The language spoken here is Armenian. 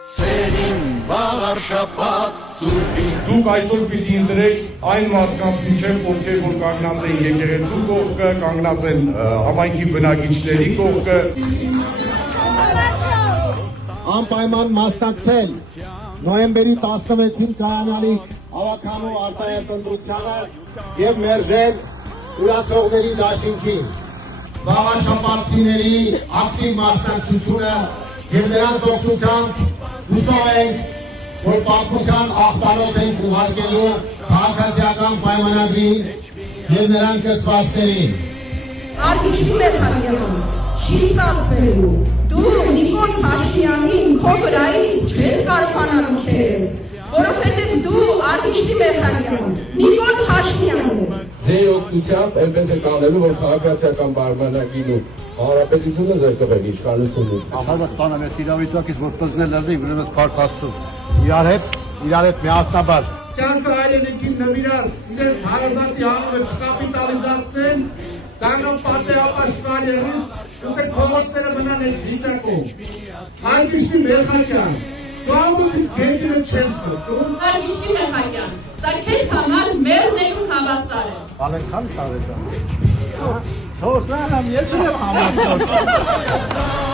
Սերին վաղար շաբաթ սուրբին Դուք այսօր պիտի ընտրեք այն մարդկանց միջև, ովքեր որ կանգնած են եկեղեցու կողքը, կանգնած են համայնքի բնակիչների կողքը Անպայման մասնակցել նոյեմբերի 16-ին կայանալիք հավաքանու արտահայտությունները եւ մերժել ուրացողների դաշինքին։ Վաղաշաբաթցիների ակտիվ մասնակցությունը եւ նրանց օգնությամբ հուսով ենք, որ պատմության աղբանոց ենք ուղարկելու քաղաքացիական պայմանագրին եւ նրան կցվածներին։ Արտիշի Մեխանյան, չի ստացվելու, դու Նիկոլ Փաշինյանին քո վրայից չես կարողանալու քերես, որովհետև դու Արտիշի Մեխանյան, Նիկոլ Փաշինյանն ես։ Ձեր օգնությամբ այնպես եք անելու, որ քաղաքացիական պայմանագիրն ու հանրապետությունը զրկվեն իշխանությունից։ Ախր տանամետ իրավիճակից որ պզնել էր ուրեմն փառքաստու։ Իրար հետ միասնաբար։ Կյանքը հայրենիքին նվիրած իրենց հարազատի հանունը չկապիտալիզացնեն, դառնալ պատեհապաշտպաններից, ուստի փողոցները մնան այս վիճակում։ Արտիշի Մեխանյան, Կամուտից գենդիրը չես կոտում։ Արտիշի Մեխանյան, սա քեզ համար մերն է ու հավասար է։ Ալենքան տարեկան։ Չորսանամ ես եմ համակարգ։